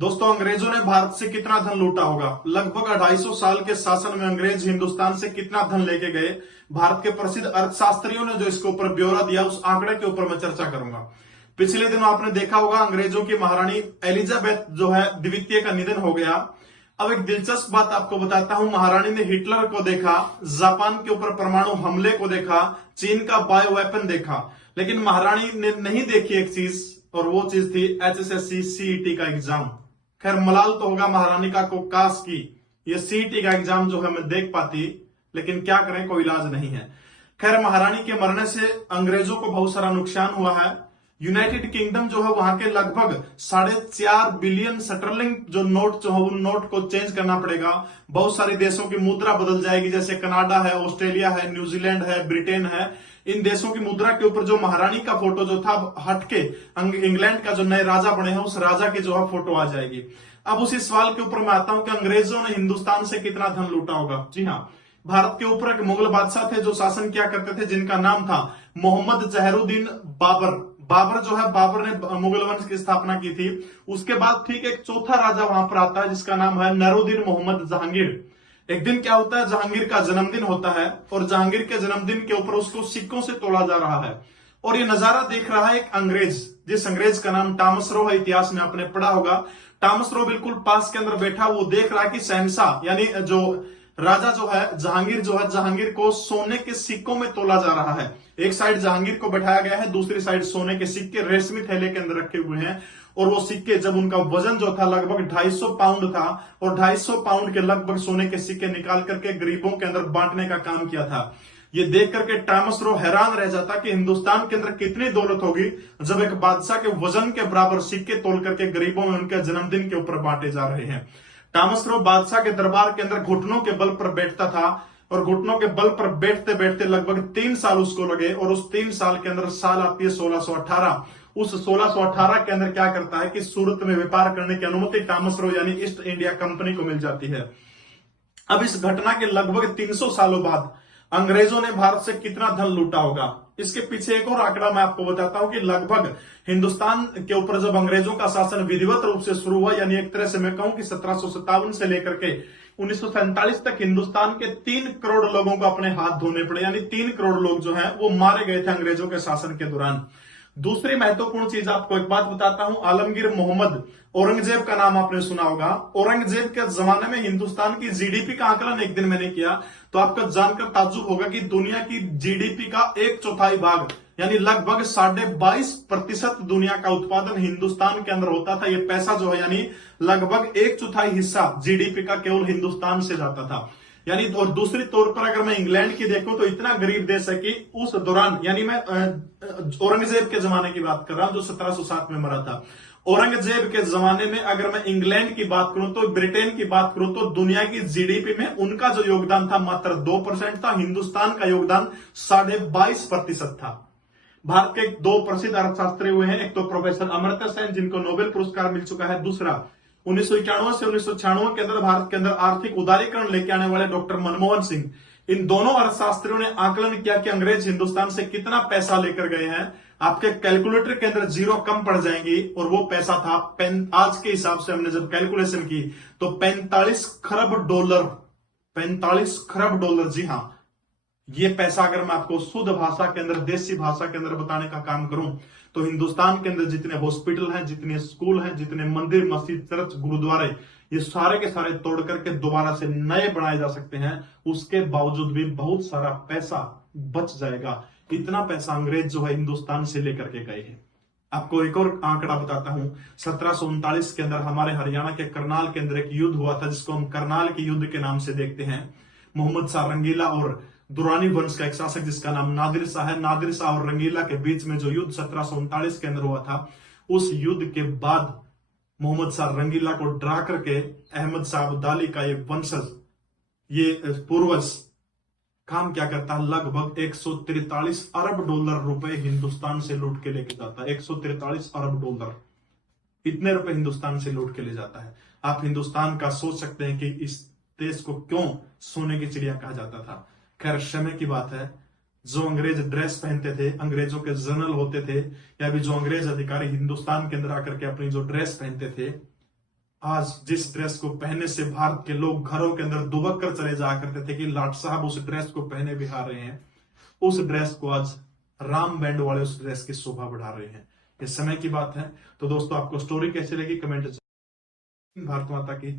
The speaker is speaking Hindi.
दोस्तों, अंग्रेजों ने भारत से कितना धन लूटा होगा? लगभग 250 साल के शासन में अंग्रेज हिंदुस्तान से कितना धन लेके गए? भारत के प्रसिद्ध अर्थशास्त्रियों ने जो इसके ऊपर ब्यौरा दिया, उस आंकड़े के ऊपर मैं चर्चा करूंगा। पिछले दिनों आपने देखा होगा, अंग्रेजों की महारानी एलिजाबेथ जो है द्वितीय का निधन हो गया। अब एक दिलचस्प बात आपको बताता हूं। महारानी ने हिटलर को देखा, जापान के ऊपर परमाणु हमले को देखा, चीन का बायो वेपन देखा, लेकिन महारानी ने नहीं देखी एक चीज, और वो चीज थी एचएसएससी सीईटी का एग्जाम। खैर, मलाल तो होगा महारानी का को काश की ये सीईटी का एग्जाम जो है मैं देख पाती, लेकिन क्या करें, कोई इलाज नहीं है। खैर, महारानी के मरने से अंग्रेजों को बहुत सारा नुकसान हुआ है। यूनाइटेड किंगडम जो है वहां के लगभग 4.5 बिलियन स्टर्लिंग जो नोट जो है उन नोट को चेंज करना पड़ेगा। बहुत सारे देशों की मुद्रा बदल जाएगी, जैसे कनाडा है, ऑस्ट्रेलिया है, न्यूजीलैंड है, ब्रिटेन है। इन देशों की मुद्रा के ऊपर जो महारानी का फोटो जो था हटके इंग्लैंड का जो नए राजा बने हैं उस राजा की जो है फोटो आ जाएगी। अब उसी सवाल के ऊपर मैं आता हूं कि अंग्रेजों ने हिंदुस्तान से कितना धन लूटा होगा। जी हाँ, भारत के ऊपर एक मुगल बादशाह थे जो शासन किया करते थे, जिनका नाम था मोहम्मद जहरुद्दीन बाबर। बाबर जो है, बाबर ने मुगल वंश की स्थापना की थी। उसके बाद ठीक एक चौथा राजा वहां पर आता है जिसका नाम है नरूद्दीन मोहम्मद जहांगीर। एक दिन क्या होता है, जहांगीर का जन्मदिन होता है और जहांगीर के जन्मदिन के ऊपर उसको सिक्कों से तोला जा रहा है। और ये नजारा देख रहा है एक अंग्रेज, जिस अंग्रेज का नाम टॉमस रो है। इतिहास में आपने पढ़ा होगा। टॉमस रो बिल्कुल पास के अंदर बैठा, वो देख रहा है कि शहंशाह यानी जो राजा जो है जहांगीर जो है, जहांगीर को सोने के सिक्कों में तोला जा रहा है। एक साइड जहांगीर को बैठाया गया है, दूसरी साइड सोने के सिक्के रेशमी थैले के अंदर रखे हुए हैं। और वो सिक्के, जब उनका वजन जो था लगभग 250 पाउंड था, और 250 पाउंड के लगभग सोने के सिक्के निकाल करके गरीबों के अंदर बांटने का काम किया था। ये देख करके टॉमस रो हैरान रह जाता कि हिंदुस्तान के अंदर कितनी दौलत होगी जब एक बादशाह के वजन के बराबर सिक्के तोल करके गरीबों में उनके जन्मदिन के ऊपर बांटे जा रहे हैं। टॉमस रो बादशाह के दरबार के अंदर घुटनों के बल पर बैठता था, और घुटनों के बल पर बैठते बैठते लगभग 3 साल उसको लगे। और उस 3 साल के अंदर साल आती है 1618। उस 1618 के अंदर क्या करता है कि सूरत में व्यापार करने की अनुमति टॉमस रो यानी ईस्ट इंडिया कंपनी को मिल जाती है। अब इस घटना के लगभग 300 सालों बाद अंग्रेजों ने भारत से कितना धन लूटा होगा? इसके पीछे एक और आंकड़ा मैं आपको बताता हूं कि लगभग हिंदुस्तान के ऊपर जब अंग्रेजों का शासन विधिवत रूप से शुरू हुआ, यानी एक तरह से मैं कहूं कि 1757 से लेकर के 1947 तक हिंदुस्तान के 3 करोड़ लोगों को अपने हाथ धोने पड़े, यानी 3 करोड़ लोग जो हैं वो मारे गए थे अंग्रेजों के शासन के दौरान। दूसरी महत्वपूर्ण चीज आपको एक बात बताता हूं, आलमगीर मोहम्मद औरंगजेब का नाम आपने सुना होगा। औरंगजेब के जमाने में हिंदुस्तान की जीडीपी का आकलन एक दिन मैंने किया, तो आपको जानकर ताज्जुब होगा कि दुनिया की जीडीपी का 1/4 भाग यानी लगभग 22.5% दुनिया का उत्पादन हिंदुस्तान के अंदर होता था। ये पैसा जो है यानी लगभग 1/4 हिस्सा जीडीपी का केवल हिंदुस्तान से जाता था। यानी और दूसरी तौर पर अगर मैं इंग्लैंड की देखूं तो इतना गरीब देश है कि उस दौरान, यानी मैं औरंगजेब के जमाने की बात कर रहा हूं जो 1707 में मरा था। औरंगजेब के जमाने में अगर मैं इंग्लैंड की बात करूं तो ब्रिटेन की बात करूं तो दुनिया की जीडीपी में उनका जो योगदान था मात्र 2% था। हिंदुस्तान का योगदान 22.5% था। भारत के 2 प्रसिद्ध अर्थशास्त्री हुए हैं, एक तो प्रोफेसर अमर्त्य सेन जिनको नोबेल पुरस्कार मिल चुका है, दूसरा 1991 से 1996 के अंदर भारत के अंदर आर्थिक उदारीकरण लेके आने वाले डॉक्टर मनमोहन सिंह। इन दोनों अर्थशास्त्रियों ने आकलन किया कि अंग्रेज हिंदुस्तान से कितना पैसा लेकर गए हैं। आपके कैलकुलेटर के अंदर जीरो कम पड़ जाएंगी, और वो पैसा था आज के हिसाब से हमने जब कैलकुलेशन की तो 45 खरब डॉलर। 45 खरब डॉलर, जी हां। ये पैसा अगर मैं आपको शुद्ध भाषा के अंदर, देसी भाषा के अंदर बताने का काम करूं तो हिंदुस्तान के अंदर जितने हॉस्पिटल हैं, जितने स्कूल हैं, जितने मंदिर, मस्जिद, चर्च, गुरुद्वारे, ये सारे के सारे तोड़ करके दोबारा से नए बनाए जा सकते हैं। उसके बावजूद भी बहुत सारा पैसा बच जाएगा। इतना पैसा अंग्रेज जो है हिंदुस्तान से लेकर के गए हैं। आपको एक और आंकड़ा बताता हूं, 1739 के अंदर हमारे हरियाणा के करनाल के अंदर एक युद्ध हुआ था जिसको हम करनाल के युद्ध के नाम से देखते हैं। मोहम्मद शाह रंगीला और दुरानी वंश का एक शासक जिसका नाम नादिर शाह है, नादिर शाह और रंगीला के बीच में जो युद्ध 1739 के अंदर हुआ था, उस युद्ध के बाद मोहम्मद शाह रंगीला को डरा करके अहमद शाह अब्दाली का ये वंशज, ये पूर्वज काम क्या करता है, लगभग 143 अरब डॉलर रुपए हिंदुस्तान से लूट के लेके जाता है। 143 अरब डॉलर, इतने रुपए हिंदुस्तान से लूट के ले जाता है। आप हिंदुस्तान का सोच सकते हैं कि इस देश को क्यों सोने की चिड़िया कहा जाता था। खैर, समय की बात है। जो अंग्रेज ड्रेस पहनते थे, अंग्रेजों के जनरल होते थे, या भी जो अंग्रेज अधिकारी हिंदुस्तान के अंदर आकर के अपनी जो ड्रेस पहनते थे, आज जिस ड्रेस को पहनने से भारत के लोग घरों के अंदर दुबक कर चले जाया करते थे कि लाट साहब उस ड्रेस को पहने बिहार रहे हैं, उस ड्रेस को आज राम बैंड वाले उस ड्रेस की शोभा बढ़ा रहे हैं। ये समय की बात है। तो दोस्तों, आपको स्टोरी कैसी लगी कमेंट। भारत माता की